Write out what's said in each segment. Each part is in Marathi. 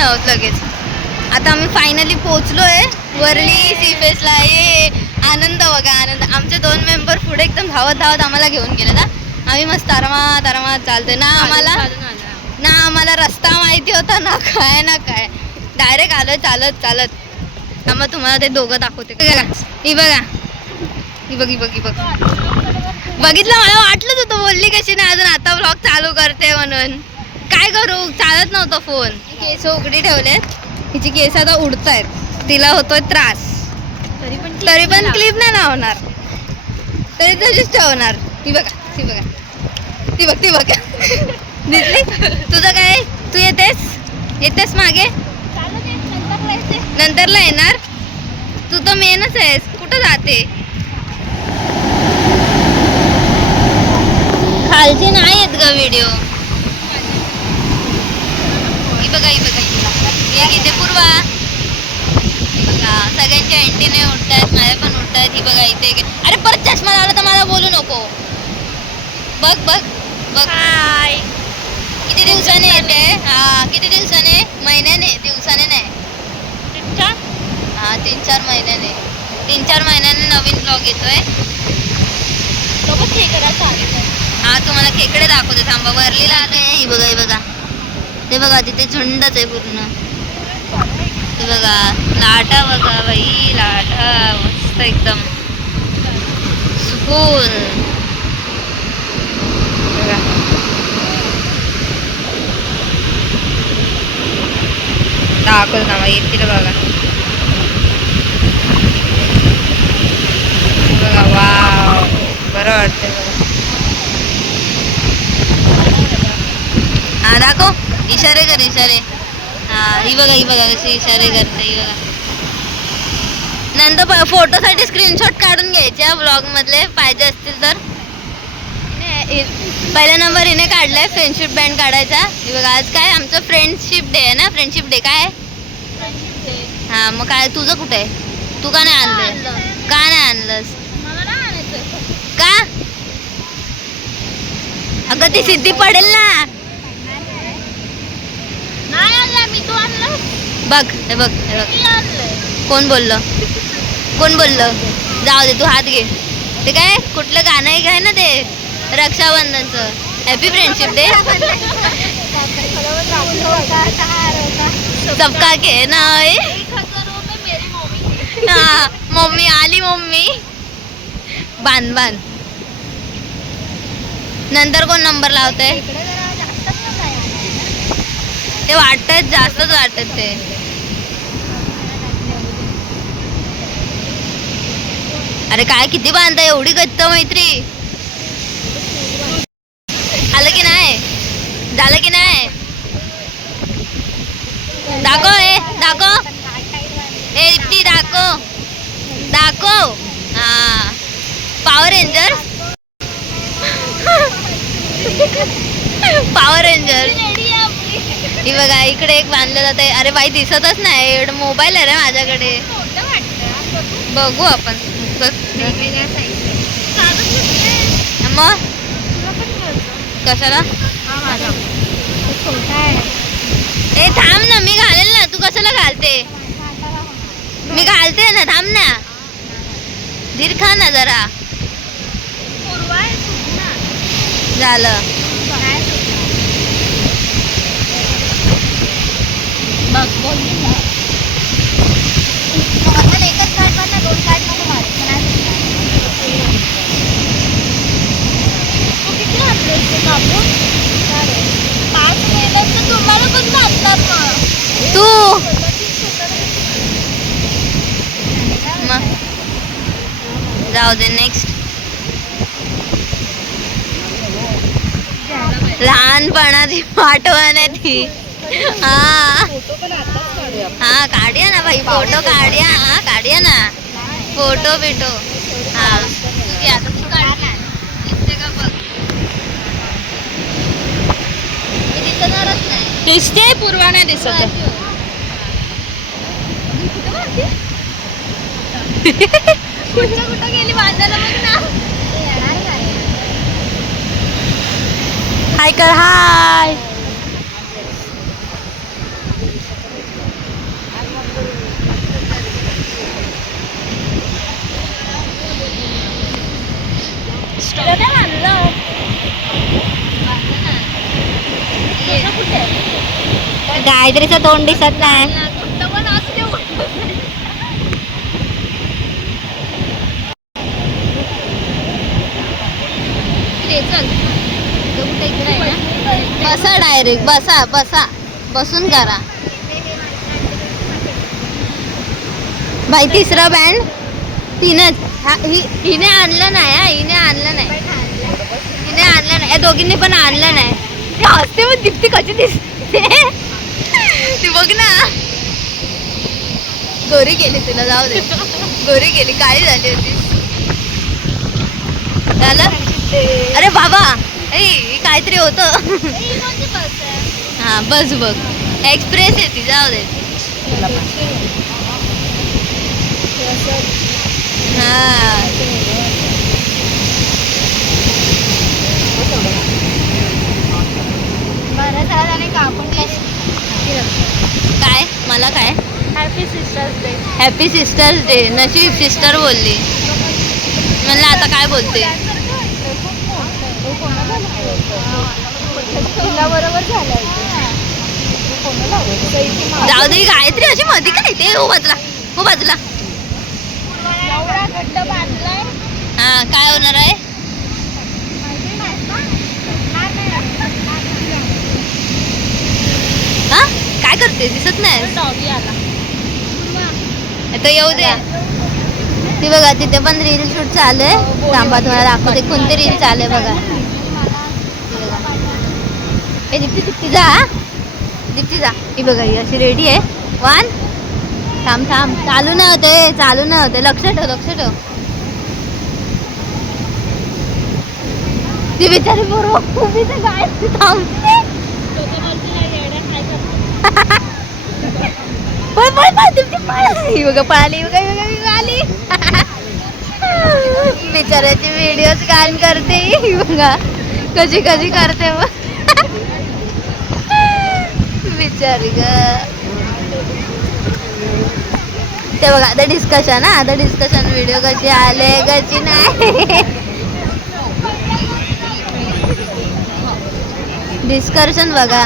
नाही होत लगेच. आता आम्ही फायनली पोहोचलोय वरली सी फेसला. ये आनंद बघा, आनंद. आमचे 2 मेंबर पुढे एकदम धावत धावत आम्हाला घेऊन गेले ना. आम्ही मस्त आरामात आरामात चालतोय ना. आम्हाला रस्ता माहिती होता ना काय डायरेक्ट आलोय चालत चालत. मग तुम्हाला ते दोघं दाखवते. ही बघा, ही बघ. बघितलं, मला वाटलंच होतं बोलली कशी नाही अजून आता व्लॉग चालू करते म्हणून. काय करू, चालत नव्हतं फोन. केस उघडी ठेवलेत, हिची केस आता उडतायत, तिला होतोय त्रास. तरी पण क्लिप नाही लावणार, तरी तशीच ठेवणार. ती बघा ती बघ दिसली. तुझं काय, तू येतेस मागे, नंतरला येणार. तू तर मेनच आहेस, कुठं जाते. खालचे नाही येत ग व्हिडिओ. ही बघा इथे पूर्वा. सगळ्यांच्या एंटीने उठतायत, माझ्या पण उठतायत. ही बघा इथे. अरे परत चष्मा झाला तर मला बोलू नको. बघ हाय. किती दिवसाने येते. हा, किती दिवसाने, महिन्याने, दिवसाने नाही. 3-4 महिन्याने. 3-4 महिन्याने नवीन ब्लॉग येतोय. हा, तुम्हाला खेकडे दाखवते थांबा. वरलीला आले. ही बघा ते बघा, तिथे झुंडच आहे पूर्ण. ते बघा लाटा, बघा बाई लाटा, मस्त एकदम सुकून. दाखवत ना येतील बघा. बघा वाव, बरं वाटतंय बघा. हा दाखव, इशारे कर इशारे. हा, ही बघा कशी इशारे करते. ही बघा. नंतर फोटोसाठी स्क्रीनशॉट काढून घ्यायचे ब्लॉग मधले, पाहिजे असतील तर. पहिला नंबर हिने काढलाय फ्रेंडशिप बँड काढायचा. ही बघा, आज काय आमचं फ्रेंडशिप डे आहे ना. फ्रेंडशिप डे काय. हा, मग काय तुझं कुठे आहे. तू का नाही आणलं. का नाही आणलंस. का. अगं ती सिद्धी पडेल ना. बघ हे बघ. कोण बोललं. जाऊ दे, तू हात घे. ते काय कुठलं गाणं आहे ना ते रक्षाबंधनचं. Happy friendship day. सबका कहना है. हा, मम्मी आली. मम्मी बांध. नंतर कोण नंबर लावतंय. ते वाटत जास्तच वाटत ते. अरे काय किती बांधताय एवढी गच्च मैत्री. झालं की नाही. दाखव ती दाखव. हा, पॉवर रेंजर. ही बघा इकडे एक बांधलं जाते. अरे बाई दिसतच नाही, एवढं मोबाईल आहे रे माझ्याकडे. बघू आपण. मग कशाला. ए थांब ना, मी घालेल ना. तू कशाला घालते. मी घालते ना, थांब ना. धीर खा ना जरा. झालं. बघ बोलली ना. एकच कार्ड ना, 2 कार्ड नको मार. किती कापून 5 महिन्यात तुम्हाला पण घालतात मग. तू मग जाऊ दे. नेक्स्ट. लहानपणाची आठवण आहे ती. हा काढूया ना भाई, फोटो काढूया ना. फोटो बिटो. हा आता तू काढ ना. दिसते का बघ. मी दिसणारच नाही. दिसते पूर्वा नाही दिसत. कुठं गेली बांधायला बघ ना. हाय कर. हाय गायत्रीचं तोंड दिसत नाही. बसा डायरेक्ट बसा बसा बसून करा. बाई तिसरा बँड तिनंच हिने आणलं नाही हा, हिने आणलं नाही, हिने आणलं नाही, या दोघींनी पण आणलं नाही. ते हसते मग दीप्ती कशी दिसते ती बघ ना. गोरी गेली तुला, जाऊ दे. गोरी गेली, काळी झाली होती. झालं. अरे बाबा काहीतरी होतं. हा बस बघ, एक्सप्रेस येते, जाऊ दे. हा काय मला काय happy sisters day. Happy sisters day. नशीब सिस्टर बोलली, म्हणलं आता काय बोलते. जाऊ दे, गायत्री अशी मध्ये काय ते. हो बाजूला, हो बाजूला. हा काय होणार आहे. हा काय करते, दिसत नाही. आता येऊ दे. ती बघा तिथे पण रील शूट चालू आहे. थांबा तुम्हाला दाखवते कोणती रील चालू आहे बघा. ए दीप्ती, दीप्ती जा, दीप्ती जा. ही बघा ही अशी रेडी आहे. वन थांब थांब, चालू नाही होते, चालू नाही होते. लक्ष ठेव, लक्ष ठेव. ती बिचारी बरोबर उभी तर काय थांबते. पळ पळ पळ दीप्ती पळ. ही बघा पळाली, ही बघा, ही बघा, ही पळाली. बिचाराची व्हिडिओज गाण करते. ही बघा कशी कशी करते मग. बिचारी ग. ते बघा आता डिस्कशन, हा आता डिस्कशन. व्हिडिओ कशी आले कशी नाही डिस्कशन बघा.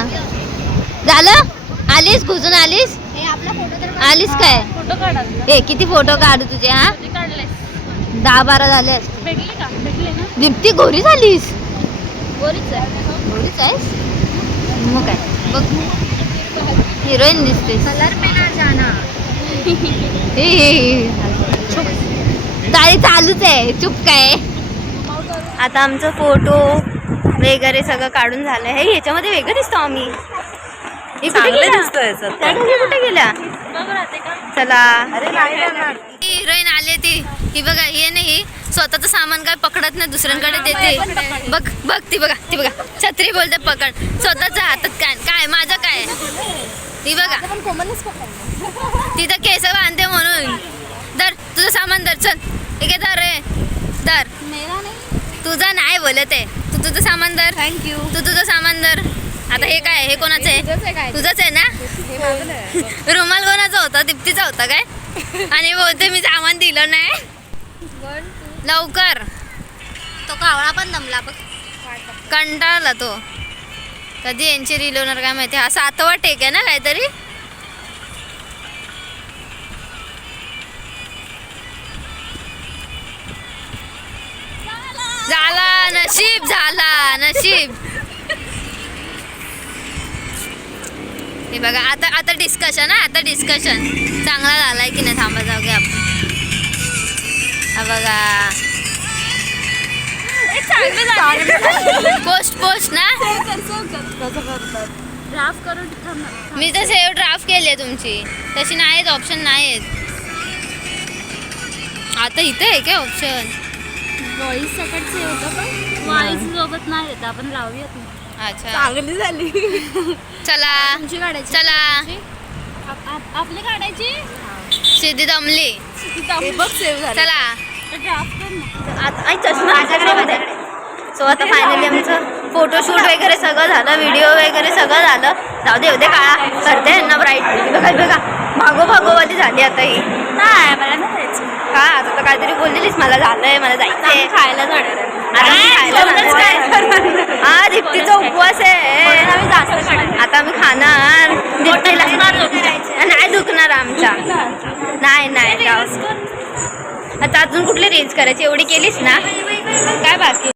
झालं. आलीस घुसून आलीस. आलीस काय. फोटो काढा. ए किती फोटो काढू तुझे. हा 10-12 झाले असते. भेटली का. भेटले ना. दीप्ती गोरी झालीस. गोरीच आहे. गोरीच आहेस मग काय. बघ हिरोईन दिसतेस. कलर पे ना जाना. ताई चालूच आहे, चुप काय. आता आमचं फोटो वगैरे सगळं काढून झालं आहे. ह्याच्यामध्ये वेगळं दिसतो आम्ही. कुठे गेल्या. चला हिरोईन आली ती. ही बघा, ही नाही स्वतःचं सामान काय पकडत नाही, दुसऱ्यांकडे देते. बघ बघ ती बघा, ती बघा छत्री बोलते पकड. स्वतःच्या हातात काय काय माझं काय. ही बघा तिथं केस बांधते म्हणून. धर तुझं सामान धर. चल ठीक आहे धर रे धर. तुझं नाही बोलत आहे. तू तुझं सामान धर. थँक्यू. तू तुझं सामान धर. आता हे काय, हे कोणाचं आहे. तुझंच आहे ना. रुमाल कोणाचा होता. दीप्तीचा होता काय. आणि बोलते मी सामान दिलं नाही. लवकर. तो कावळा पण दमला बघ, कंटाळला तो. कधी यांची रील होणार काय माहिती. हा 7वा टेक आहे ना काहीतरी. झाला नशीब, झाला नशीब. हे बघा आता आता डिस्कशन. हा आता डिस्कशन चांगला झालाय की नाही. थांबा जाऊ घ्या आपण. हा बघा पोस्ट पोस्ट ना. ड्राफ्ट करून मी तर सेव्ह ड्राफ्ट केली आहे तुमची. तशी नाहीत ऑप्शन नाहीत. आता इथे आहे काय ऑप्शन. व्हॉइस सकट सेव्ह होतं पण व्हॉइस सोबत नाही येत. आपण लावूयात. अच्छा चांगली झाली. चला तुमची काढायची. चला आपली काढायची. सिद्धी दमली. बघ सेव्ह झाली. चला ड्राफ्ट कर ना. आता चष्मा. सो आता फायनली आमचं फोटोशूट वगैरे सगळं झालं. व्हिडिओ वगैरे सगळं झालं. जाऊ दे होते काळा करते यांना ब्राईट. बघा बघा भागोभागोवाली झाली आता ही. नाही मला नाही जायचं. हा आता तर काहीतरी बोललेलीस मला झालंय मला जायचंय खायला जाणार आहे. हा दीप्तीचा उपवास आहे. जास्त आता आम्ही खाणार. दीप्ती आता अजून कुठले रील्स करायची? एवढी केलीस ना, काय बाकी?